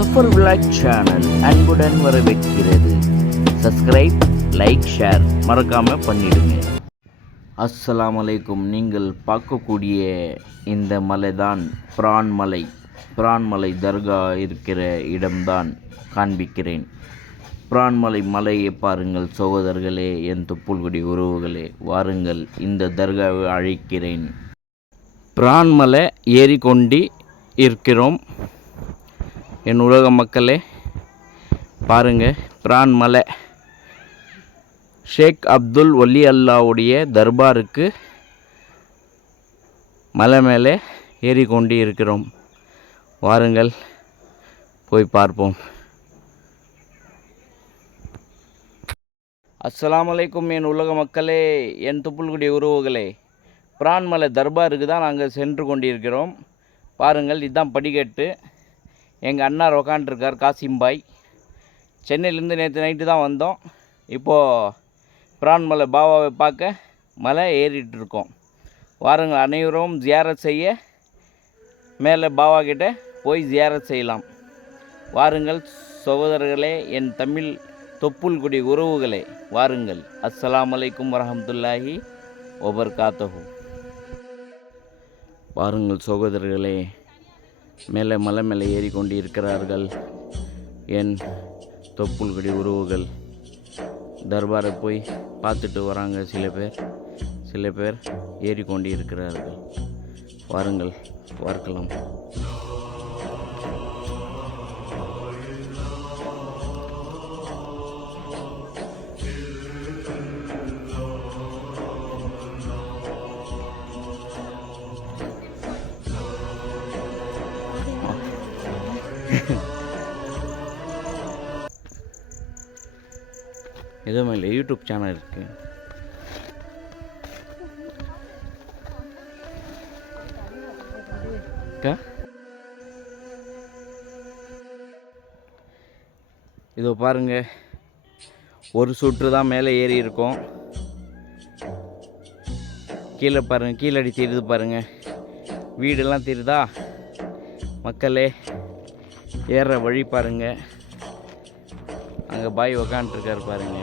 Suffer vlog channel அன்புடன் வரவேற்கிறது. Subscribe, like, share மறக்காமல் பண்ணிடுங்க. அஸ்ஸலாமு அலைக்கும். நீங்கள் பார்க்கக்கூடிய இந்த மலை தான் பிரான்மலை. பிரான்மலை தர்கா இருக்கிற இடம்தான் காண்பிக்கிறேன். பிரான்மலை மலையை பாருங்கள் சகோதரர்களே, என் தொப்புள்குடி உறவுகளே, வாருங்கள் இந்த தர்காவை அழைக்கிறேன். பிரான்மலை ஏறிக்கொண்டு இருக்கிறோம். என் உலக மக்களே பாருங்கள், பிரான்மலை ஷேக் அப்துல் வலி அல்லாவுடைய தர்பாருக்கு மலை மேலே ஏறிக்கொண்டு இருக்கிறோம். வாருங்கள் போய் பார்ப்போம். அஸ்ஸலாமு அலைக்கும் என் உலக மக்களே, என் தொப்புள்குடி உறவுகளே, பிரான்மலை தர்பாருக்கு தான் நாங்கள் சென்று கொண்டிருக்கிறோம். பாருங்கள், இதுதான் படிக்கட்டு. எங்கள் அண்ணார் உக்காண்டிருக்கார், காசிம்பாய். சென்னையிலேருந்து நேற்று நைட்டு தான் வந்தோம். இப்போது பிரான்மலை பாபாவை பார்க்க மலை ஏறிட்டுருக்கோம். வாருங்கள் அனைவரும் ஜியாரத் செய்ய மேலே பாபா கிட்ட போய் ஜியாரத் செய்யலாம். வாருங்கள் சகோதரர்களே, என் தமிழ் தொப்புள்குடி உறவுகளே, வாருங்கள். அஸ்ஸலாமு அலைக்கும் வரஹ்மத்துல்லாஹி வபரகாத்துஹு. பாருங்கள் சகோதரர்களே, மேலே மலை மேலே ஏறிக்கொண்டு இருக்கிறார்கள் என் தொப்புள்குடி உறவுகள். தர்பாரை போய் பார்த்துட்டு வராங்க. சில பேர் ஏறிக்கொண்டு இருக்கிறார்கள். வாருங்கள் பார்க்கலாம். எதுவுமே இல்லை, யூடியூப் சேனல் இருக்கு. இதோ பாருங்க, ஒரு சுற்று தான் மேலே ஏறி இருக்கோம். கீழே பாருங்க, கீழடி தெரியுது பாருங்க, வீடெல்லாம் தெரியுதா மக்களே. ஏறுற வழி பாருங்க, அங்கே பாய் உக்காண்ட்ருக்கார் பாருங்க.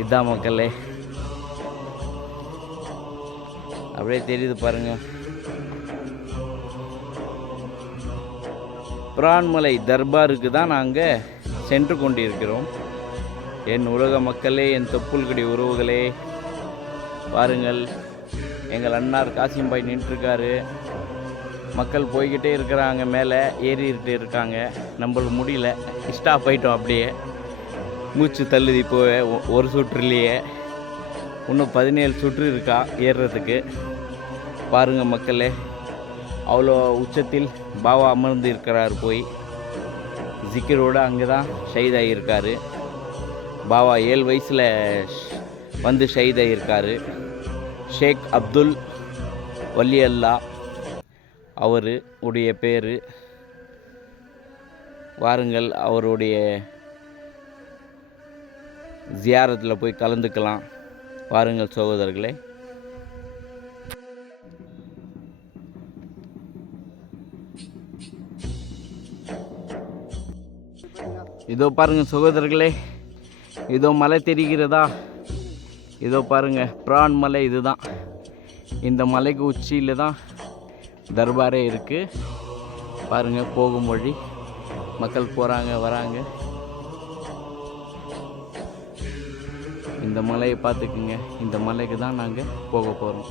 இதுதான் மக்களே, அப்படியே தெரியுது பாருங்க. பிரான்மலை தர்பாருக்கு தான் நாங்கள் சென்று கொண்டிருக்கிறோம். என் உலக மக்களே, என் தொப்புள்குடி உறவுகளே, பாருங்கள். எங்கள் அண்ணார் காசிம்பாய் நின்றுருக்காரு. மக்கள் போய்கிட்டே இருக்கிறாங்க, மேலே ஏறிட்டு இருக்காங்க. நம்மளுக்கு முடியல, ஸ்டாப் ஆகிட்டோம். அப்படியே மூச்சு தள்ளுது. இப்போ ஒரு சுற்றுலையே இன்னும் 17 சுற்று இருக்கா ஏறுறதுக்கு. பாருங்கள் மக்களே, அவ்வளோ உச்சத்தில் பாபா அமர்ந்து இருக்கிறார். போய் ஜிக்கரோடு அங்கே தான் ஷஹீதாகியிருக்காரு பாபா. 7 வயசில் வந்து ஷஹீதாகியிருக்காரு. ஷேக் அப்துல் வலி அல்லா அவருடைய பேர். வாருங்கள், அவருடைய ஜியாரத்தில் போய் கலந்துக்கலாம். வாருங்கள் சகோதரர்களே. இதோ பாருங்கள் சகோதரர்களே, இதோ மலை தெரிகிறதா? இதோ பாருங்கள், பிரான் மலை. இதுதான், இந்த மலைக்கு உச்சியில் தான் தர்பாரே இருக்குது. பாருங்கள், போகும் வழி மக்கள் போகிறாங்க வராங்க. இந்த மலையை பார்த்துக்குங்க. இந்த மலைக்கு தான் நாங்கள் போக போகிறோம்.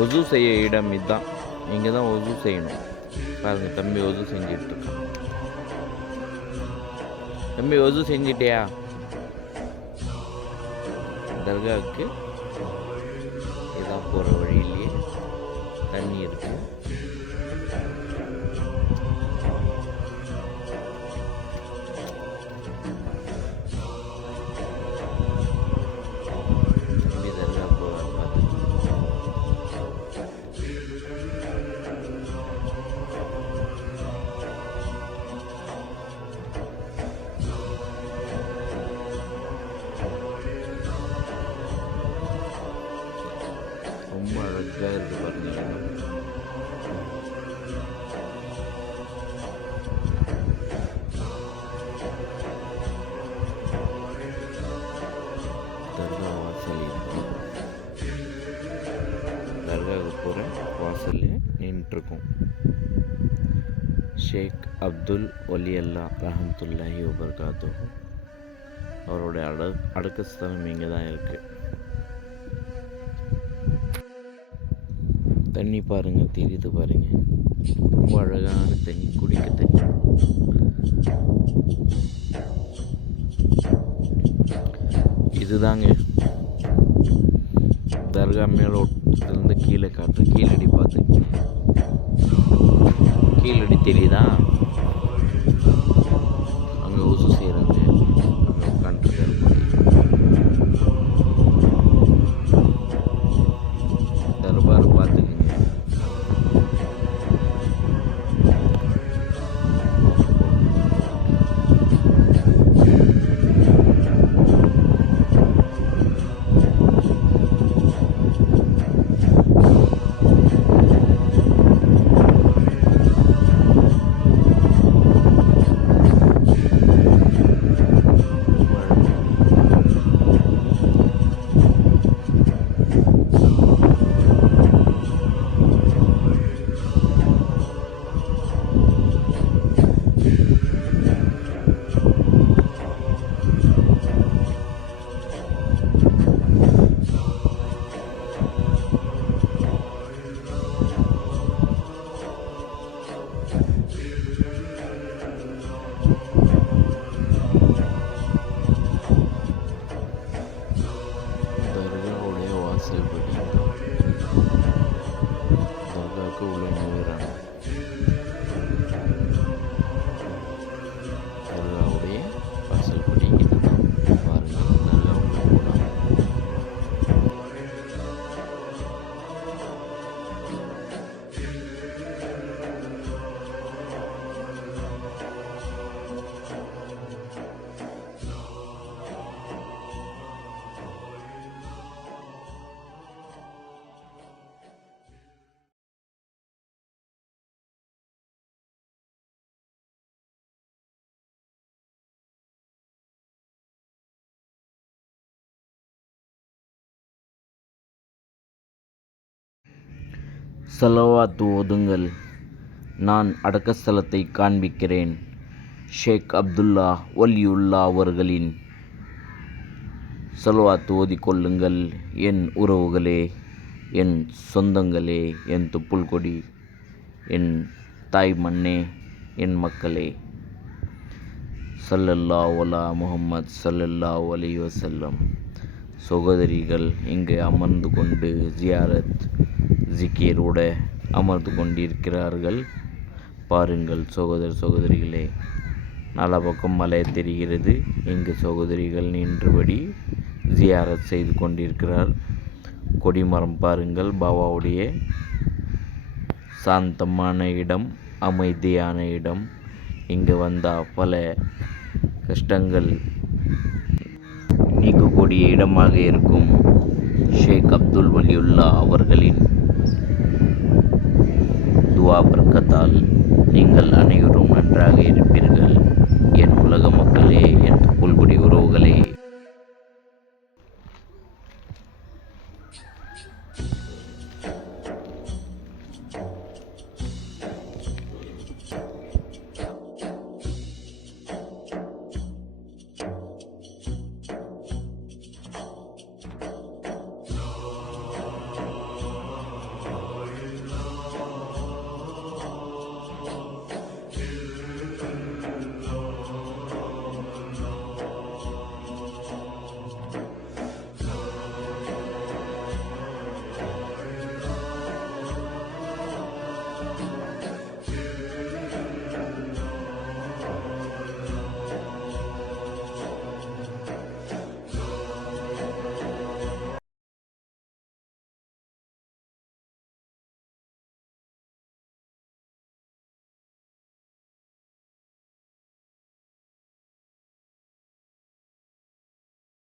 ஒசு செய்ய இடம் இதுதான். இங்கே தான் ஒசு செய்யணும். பாருங்கள், தம்பி ஒசு செஞ்சிட்டு இருக்கான். தம்பி ஒசு செஞ்சிட்டியா? தர்காவுக்கு இதான் போகிற வழியிலேயே தண்ணி இருக்கு. தம்பி தர்கா போகிறார் பார்த்து. அழகாக இருக்குது பாருங்கள் இடம். தர்கா வாசல் இருக்கும். தர்காவுக்கு போகிற வாசல்ல நின்றுருக்கோம். ஷேக் அப்துல் வலி அல்லா ரஹமத்துல்லாஹி வபரகாத்துஹு அவருடைய அடக்க ஸ்தலம் இங்கே தான் இருக்குது. தண்ணி பாருங்கள், தெரியுது பாருங்கள், ரொம்ப அழகான தண்ணி, குடிக்க தண்ணி. இதுதாங்க தர்கா மேலோட்டத்துலேருந்து கீழே காட்டுற கீழடி பார்த்துங்க. கீழடி தெரியுதா? அங்கே ஊசு செய்கிறாங்க, அங்கே உட்காந்துருக்காரு. தர்பார் பார்த்துக்குங்க. தர்காவுக்கு உள்ள நுழைகிறாங்க. தர்காவுடைய வாசல் படி இதுதான் பாருங்கள். தர்கா உள்ள போகலாம். ஸலவாத் ஓதுங்கள். நான் அடக்கஸ்தலத்தை காண்பிக்கிறேன். ஷேக் அப்துல்லா வலியுல்லா அவர்களின் ஸலவாத் ஓதிக்கொள்ளுங்கள். என் உறவுகளே, என் சொந்தங்களே, என் தொப்புள் கொடி, என் தாய் மண்ணே, என் மக்களே. ஸல்லல்லாஹு அலா முஹம்மத் ஸல்லல்லாஹு அலைஹி வஸல்லம். சகோதரிகள் இங்கு அமர்ந்து கொண்டு ஜியாரத் ஜிக்கீரோட அமர்ந்து கொண்டிருக்கிறார்கள். பாருங்கள் சகோதரிகளே, நாலா பக்கம் மலை தெரிகிறது. இங்கு சகோதரிகள் நின்றபடி ஜியாரத் செய்து கொண்டிருக்கிறார். கொடிமரம் பாருங்கள், பாபாவுடைய சாந்தமான இடம், அமைதியான இடம். இங்கு வந்தால் பல கஷ்டங்கள் நீக்கக்கூடிய இடமாக இருக்கும். ஷேக் அப்துல் வலியுல்லா அவர்களின் துவா பர்க்கத்தால் நீங்கள் அனைவரும் நன்றாக இருப்பீர்கள். என் உலக மக்களே, என் தொப்புள் கொடி உறவுகளே.